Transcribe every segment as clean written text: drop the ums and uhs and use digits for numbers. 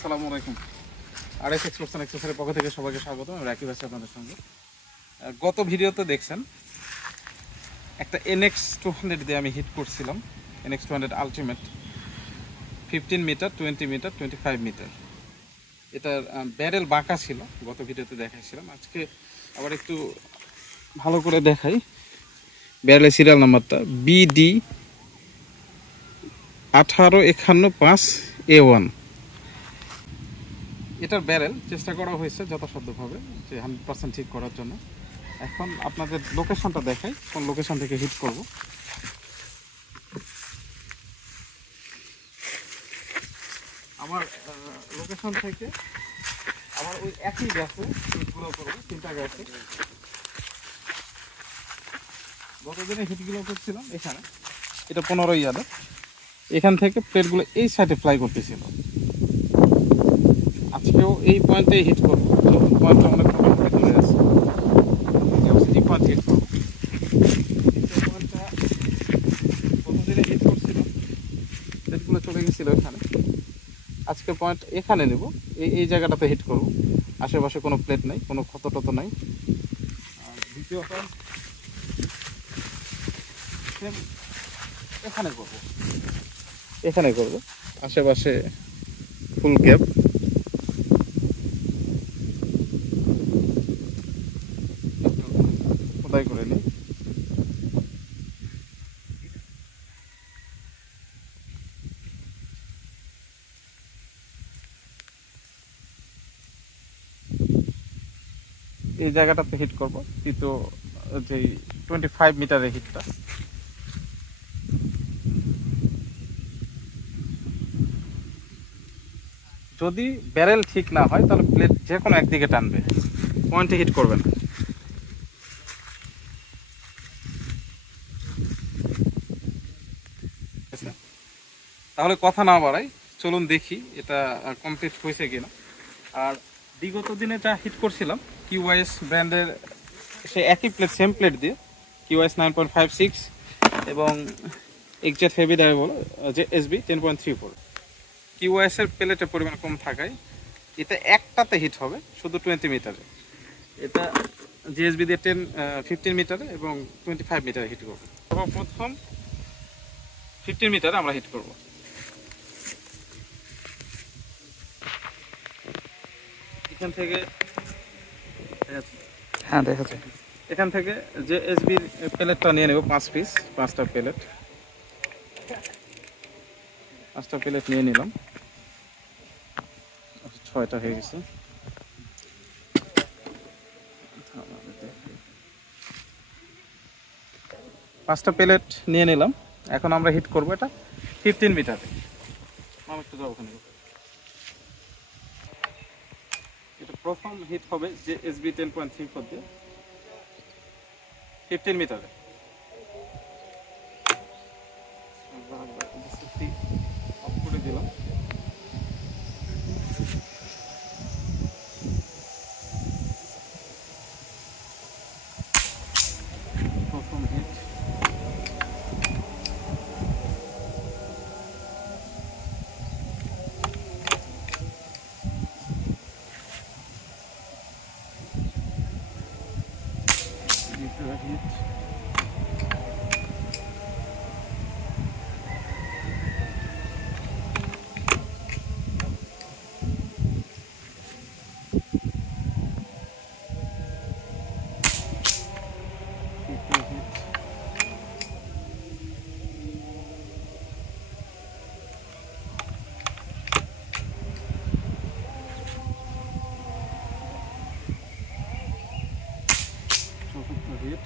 আসসালামু আলাইকুম। RS explosion এক্সপ্লোরের পক্ষ থেকে সবাইকে স্বাগত। আমি রাকিব আছি আপনাদের সঙ্গে। গত ভিডিওতে দেখছেন একটা NX 200 দিয়ে আমি হিট করছিলাম। NX 200 ultimate 15 metre, 20 metre, 25 metre. এটার ব্যারেল বাঁকা ছিল, গত ভিডিওতে দেখাইছিলাম। আজকে আবার একটু ভালো করে দেখাই। ব্যারেলের সিরিয়াল নাম্বারটা BD 18515A1। এটার ব্যারেল চেষ্টা করা হয়েছে যথাসাধ্যভাবে যে 100% ঠিক করার জন্য। এখন আপনাদের লোকেশনটা দেখাই, কোন লোকেশন থেকে হিট করব। আমার লোকেশন থেকে আমার ওই একই গ্যাসে হিটগুলো করবো, 3টা গ্যাসে। গতদিনে হিটগুলো করছিলাম এখানে, এটা 15 ইয়ার্ডে। এখান থেকে প্লেটগুলো এই সাইডে ফ্লাই করতেছিল। আজকেও এই পয়েন্টেই হিট করবো, যখন পয়েন্টটা অনেক দূরে আছে। এই পয়েন্ট হিট করবো। গতদিনে হিট করছিল, প্লেটগুলো চলে গেছিল এখানে। আজকে পয়েন্ট এখানে নেব, এই জায়গাটাতে হিট করব। আশেপাশে কোনো প্লেট নাই, কোনো ক্ষত টত নাই। আর দ্বিতীয় পয়েন্ট এখানে করব, এখানে করব। আশেপাশে ফুল গ্যাপ। খোদাই করে নিই। এই জায়গাটাতে হিট করব, তৃতীয় যে 25 মিটারের হিটটা। যদি ব্যারেল ঠিক না হয় তাহলে প্লেট যে কোনো একদিকে টানবে, পয়েন্টে হিট করবে না। তাহলে কথা না বাড়াই, চলুন দেখি এটা কমপ্লিট হয়েছে কিনা। আর বিগত দিনে যা হিট করছিলাম QS ব্র্যান্ডের, সে একই প্লেট, সেম প্লেট দিয়ে QS 9.56 এবং XZ হেভি দেয় বলো যে SB 10.34। QS এর প্লেটের পরিমাণ কম থাকায় এটা একটাতে হিট হবে শুধু 20 মিটারে। এটা GSB দিয়ে 15 মিটারে এবং 25 মিটারে হিট করবো। প্রথম 15 মিটারে আমরা হিট করবো। এখান থেকে হ্যাঁ দেখা যায়। এখান থেকে যে SB প্লেটটা নিয়ে নেব 5 পিস, 5টা প্লেট। 5টা প্লেট নিয়ে নিলাম, 6টা হয়ে গেছে। 5টা প্লেট নিয়ে নিলাম। এখন আমরা হিট করব এটা 15 মিটারে। একটু যাও ওখানে। এটা প্রথম হিট হবে যে SB 10.34 দিয়ে 15 মিটারে। অফ করে দিলাম। প্রথম হিট। দ্বিতীয় হিট। চতুর্থ হিট।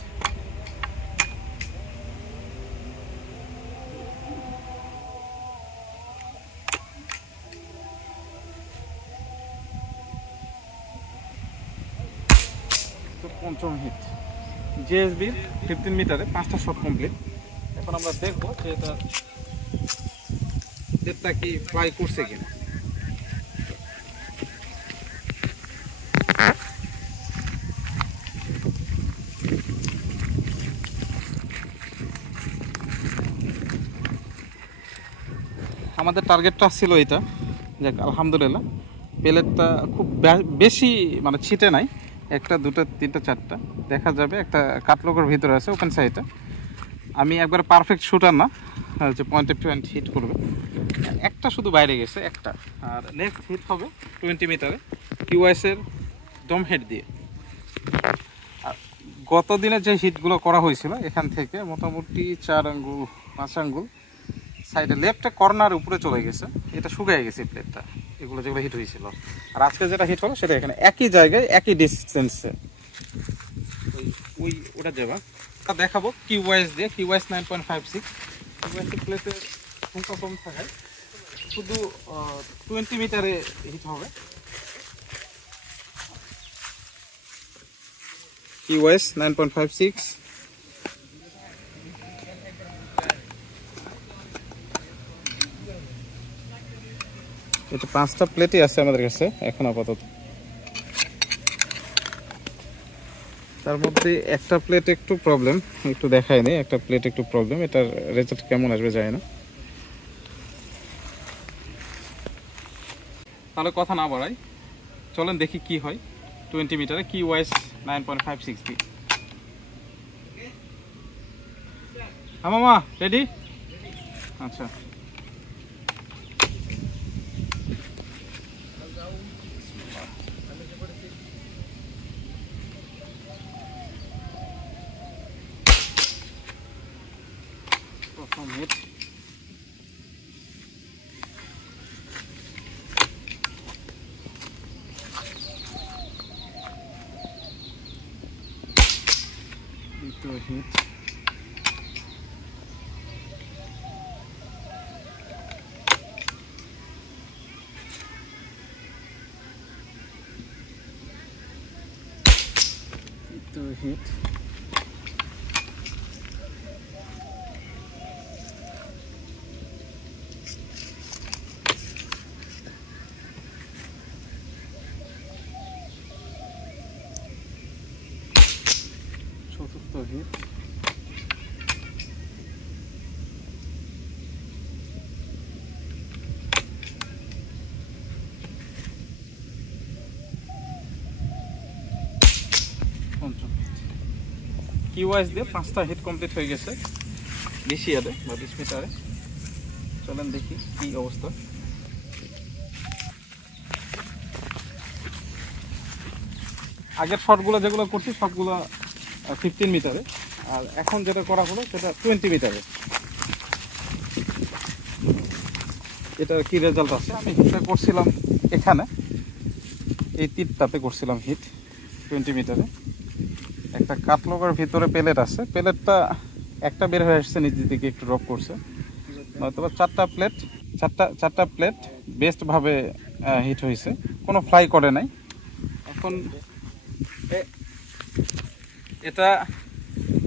পঞ্চম হিট। JSB 15 মিটারে 5টা শট কমপ্লিট। এখন আমরা দেখবো যে এটা প্লেটটা কি ফ্লাই করছে কিনা। আমাদের টার্গেটটা ছিল এটা যাক আলহামদুলিল্লাহ, প্লেটটা খুব বেশি মানে ছিটে নাই, একটা দুটো তিনটা চারটা দেখা যাবে, একটা কাটলকের ভিতরে আছে ওপেন সাইডটা। আমি একবার পারফেক্ট শুটার না যে পয়েন্টে পয়েন্ট হিট করবে, একটা শুধু বাইরে গেছে একটা। আর নেক্সট হিট হবে 20 মিটারে কিউএসের ডম হেড দিয়ে। আর গত দিনে যে হিটগুলো করা হয়েছিল এখান থেকে মোটামুটি 4 আঙ্গুল 5 আঙ্গুল সাইডে লেফটে কর্নার উপরে চলে গেছে, এটা শুকিয়ে গেছে প্লেটটা, এগুলো যেগুলো হিট হয়েছিল। আর আজকে যেটা হিট হলো সেটা এখানে একই জায়গায় একই ডিস্টেন্সে ওই ওটা যাবা দেখাবো কিউএস দিয়ে, কিউএস 9.56। কিউএস প্লেটের সংখ্যা কম থাকায় শুধু 20 মিটারে হিট হবে। কিউএস 9.56, এটা 5টা প্লেটই আছে আমাদের কাছে এখন আপাতত। তার মধ্যে একটা প্লেট একটু প্রবলেম, একটু দেখায় নেই, একটা প্লেট একটু প্রবলেম, এটার রেজাল্ট কেমন আসবে যায় না। তাহলে কথা না বাড়াই, চলেন দেখি কি হয় 20 মিটারে কিউএস 9.56 দিয়ে। হ্যাঁ মামা রেডি? আচ্ছা, প্রথম হিট। দ্বিতীয় হিট। তৃতীয় হিট। চতুর্থ হিট। পঞ্চম হিট। কিউএস দিয়ে 5টা হিট কমপ্লিট হয়ে গেছে 20 ইয়ার্ডে বা 20 মিটারে। চলেন দেখি কি অবস্থা। আগের শটগুলো যেগুলো করছি সবগুলো 15 মিটারে, আর এখন যেটা করা হলো সেটা 20 মিটারে। এটার কি রেজাল্ট আছে, আমি হিটটা করছিলাম এখানে এই তীরটাতে করছিলাম হিট 20 মিটারে। একটা কাটলকের ভিতরে প্লেট আছে, প্লেটটা একটা বের হয়ে আসছে নিচের দিকে, একটু ড্রপ করছে, নয়তো 4টা প্লেট বেস্টভাবে হিট হয়েছে, কোনো ফ্লাই করে নাই। এখন এটা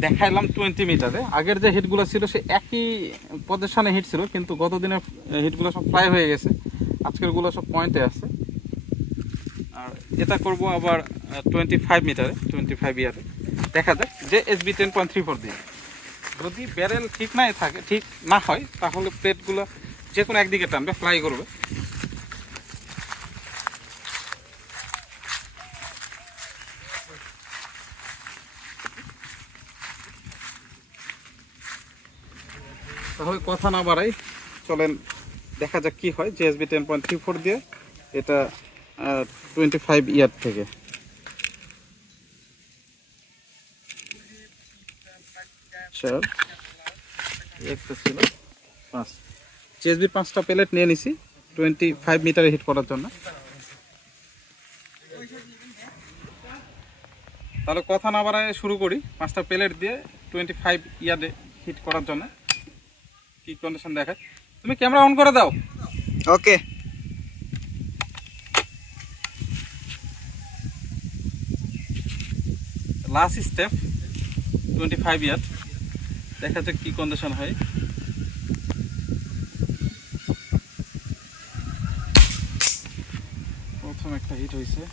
দেখাইলাম 20 মিটারে। আগের যে হিটগুলো ছিল সে একই পজিশনে হিট ছিল, কিন্তু গত দিনের হিটগুলো সব ফ্লাই হয়ে গেছে, আজকেরগুলো সব পয়েন্টে আছে। আর এটা করব আবার 25 মিটারে, 25 ইয়ারে। দেখা যাক যে SB 10.34 দিয়ে। যদি ব্যারেল ঠিক নাই থাকে, ঠিক না হয়, তাহলে প্লেটগুলো যে কোনো একদিকে টানবে, ফ্লাই করবে। তাহলে কথা না বাড়াই, চলেন দেখা যাক কি হয় JSB 10.34 দিয়ে এটা 25 ইয়ার থেকে। চার একটা ছিল 5, JSB 5টা প্লেট নিয়ে নিছি 25 মিটারে হিট করার জন্য। তাহলে কথা না বাড়ায় শুরু করি 5টা প্লেট দিয়ে 25 ইয়ার্ডে হিট করার জন্য। কি কন্ডিশন দেখায়, তুমি ক্যামেরা অন করে দাও। ওকে, লাস্ট স্টেপ 25 ইয়ার্ড, দেখা যাক কি কন্ডিশন হয়। প্রথম একটা হিট হয়েছে,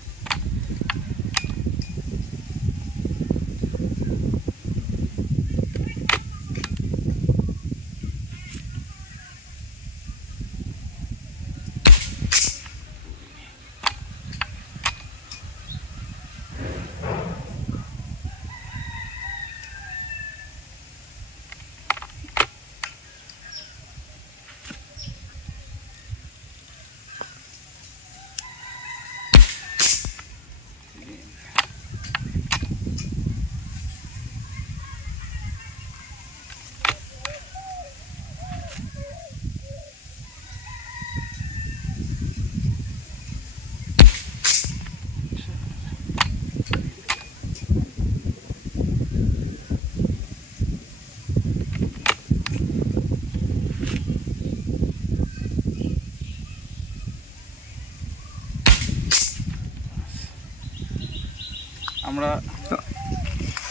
আমরা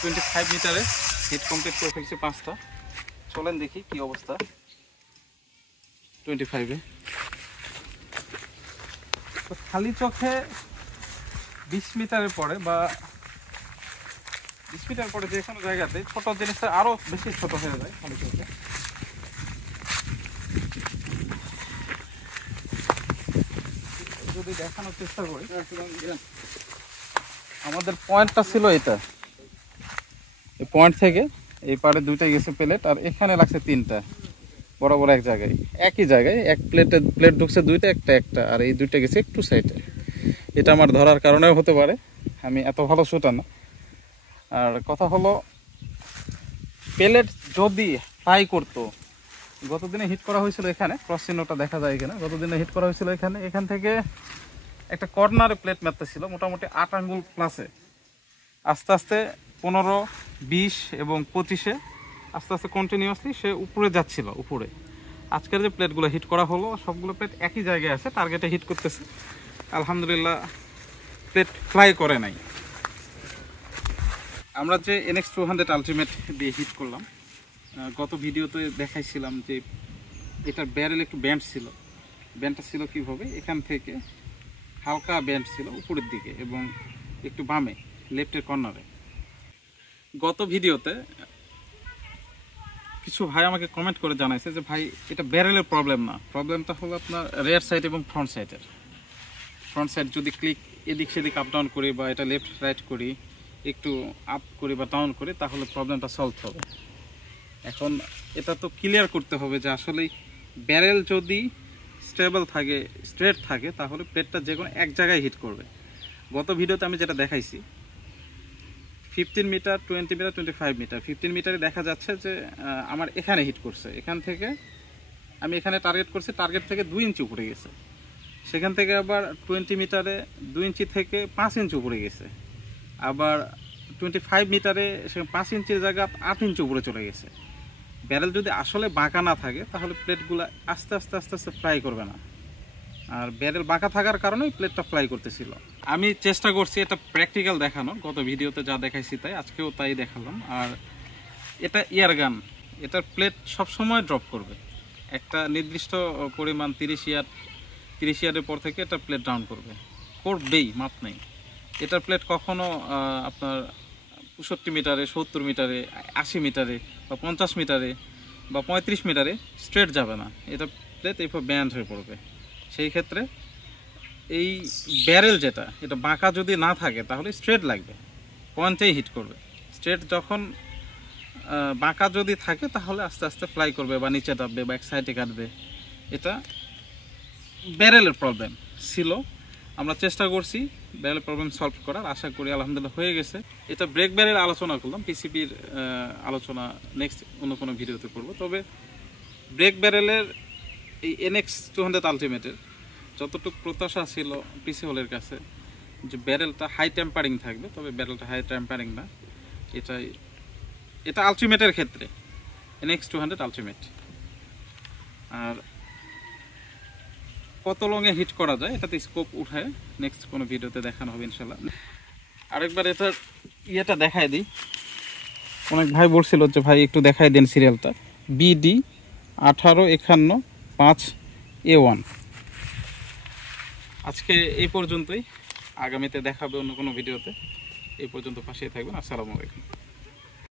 25 মিটারে হিট কমপ্লিট করে ফেলছি 5টা। চলেন দেখি কি অবস্থা 25-এ। তো খালি চোখে 20 মিটারের পরে বা 20 মিটার পরে যে কোনো জায়গাতে ছোট জিনিসটা আরো বেশি ছোট হয়ে যায় খালি চোখে। যদি দেখানোর চেষ্টা করি, আমাদের পয়েন্টটা ছিল এটা, এই পয়েন্ট থেকে এই পারে 2টা গেছে প্লেট, আর এখানে লাগছে 3টা বরাবর এক জায়গায়, একই জায়গায় এক প্লেট ঢুকছে 2টা, একটা আর এই 2টা গেছে একটু সাইডে। এটা আমার ধরার কারণেও হতে পারে, আমি এত ভালো শুটার না। আর কথা হলো, প্লেট যদি ফ্লাই করতো, গতদিনে হিট করা হয়েছিল এখানে, ক্রস চিহ্নটা দেখা যায় এখানে, গতদিনে হিট করা হয়েছিল এখানে, এখান থেকে একটা কর্নারে প্লেট মারতে ছিল মোটামুটি 8 আঙ্গুল প্লাসে, আস্তে আস্তে 15, 20 এবং 25-এ আস্তে আস্তে কন্টিনিউয়াসলি সে উপরে যাচ্ছিল উপরে। আজকের যে প্লেটগুলো হিট করা হলো সবগুলো প্লেট একই জায়গায় আছে, টার্গেটে হিট করতেছে। আলহামদুলিল্লাহ প্লেট ফ্লাই করে নাই। আমরা যে NX 200 আলটিমেট দিয়ে হিট করলাম, গত ভিডিওতে দেখাইছিলাম যে এটার ব্যারেল একটু ব্যান্ড ছিল। ব্যান্ডটা ছিল কীভাবে, এখান থেকে হালকা ব্যান্ড ছিল উপরের দিকে এবং একটু বামে লেফটের কর্নারে। গত ভিডিওতে কিছু ভাই আমাকে কমেন্ট করে জানাইছে যে ভাই এটা ব্যারেলের প্রবলেম না, প্রবলেমটা হলো আপনার রেয়ার সাইড এবং ফ্রন্ট সাইডের। ফ্রন্ট সাইড যদি ক্লিক এদিক সেদিক আপ ডাউন করি বা এটা লেফট রাইট করি, একটু আপ করি বা ডাউন করি, তাহলে প্রবলেমটা সলভ হবে। এখন এটা তো ক্লিয়ার করতে হবে যে আসলে ব্যারেল যদি স্টেবল থাকে, স্ট্রেট থাকে, তাহলে প্লেটটা যে কোনো এক জায়গায় হিট করবে। গত ভিডিওতে আমি যেটা দেখাইছি 15 মিটার, 20 মিটার, 25 মিটার, 15 মিটারে দেখা যাচ্ছে যে আমার এখানে হিট করছে, এখান থেকে আমি এখানে টার্গেট করছি, টার্গেট থেকে 2 ইঞ্চি উপরে গেছে। সেখান থেকে আবার 20 মিটারে 2 ইঞ্চি থেকে 5 ইঞ্চি উপরে গেছে। আবার 25 মিটারে সেখানে 5 ইঞ্চির জায়গা 8 ইঞ্চি উপরে চলে গেছে। ব্যারেল যদি আসলে বাঁকা না থাকে তাহলে প্লেটগুলো আস্তে আস্তে আস্তে আস্তে ফ্লাই করবে না, আর ব্যারেল বাঁকা থাকার কারণেই প্লেটটা ফ্লাই করতেছিল। আমি চেষ্টা করছি এটা প্র্যাকটিক্যাল দেখানো, গত ভিডিওতে যা দেখাইছি তাই, আজকেও তাই দেখালাম। আর এটা ইয়ার গান, এটার প্লেট সবসময় ড্রপ করবে, একটা নির্দিষ্ট পরিমাণ 30 ইয়ার্ডের পর থেকে এটা প্লেট ডাউন করবেই, মাপ নেই। এটার প্লেট কখনো আপনার 65 মিটারে, 70 মিটারে, 80 মিটারে বা 50 মিটারে বা 35 মিটারে স্ট্রেট যাবে না, এটা প্লেট এইভাবে ব্যান্ড হয়ে পড়বে। সেই ক্ষেত্রে এই ব্যারেল যেটা, এটা বাঁকা যদি না থাকে তাহলে স্ট্রেট লাগবে, পয়েন্টেই হিট করবে। স্ট্রেট যখন বাঁকা যদি থাকে তাহলে আস্তে আস্তে ফ্লাই করবে বা নিচে নামবে বা এক সাইডে কাটবে। এটা ব্যারেলের প্রবলেম ছিল, আমরা চেষ্টা করছি ব্যারেলের প্রবলেম সলভ করার, আশা করি আলহামদুলিল্লাহ হয়ে গেছে। এটা ব্রেক ব্যারেল আলোচনা করলাম, পিসিবির আলোচনা নেক্সট অন্য কোনো ভিডিওতে করব। তবে ব্রেক ব্যারেলের এই NX 200 আলটিমেটের যতটুকু প্রত্যাশা ছিল পিসি হলের কাছে যে ব্যারেলটা হাই টেম্পারিং থাকবে, তবে ব্যারেলটা হাই টেম্পারিং না। এটা আলটিমেটের ক্ষেত্রে NX 200 আলটিমেট। আর কত লংয়ে হিট করা যায় এটাতে স্কোপ উঠায় নেক্সট কোনো ভিডিওতে দেখানো হবে ইনশাল্লাহ। আরেকবার এটার ইয়েটা দেখায় দিই, অনেক ভাই বলছিল যে ভাই একটু দেখাই দেন সিরিয়ালটা, BD 1851-5A1। আজকে এই পর্যন্তই, আগামীতে দেখাবে অন্য কোনো ভিডিওতে। এই পর্যন্ত পাশেই থাকবেন। আসসালামু আলাইকুম।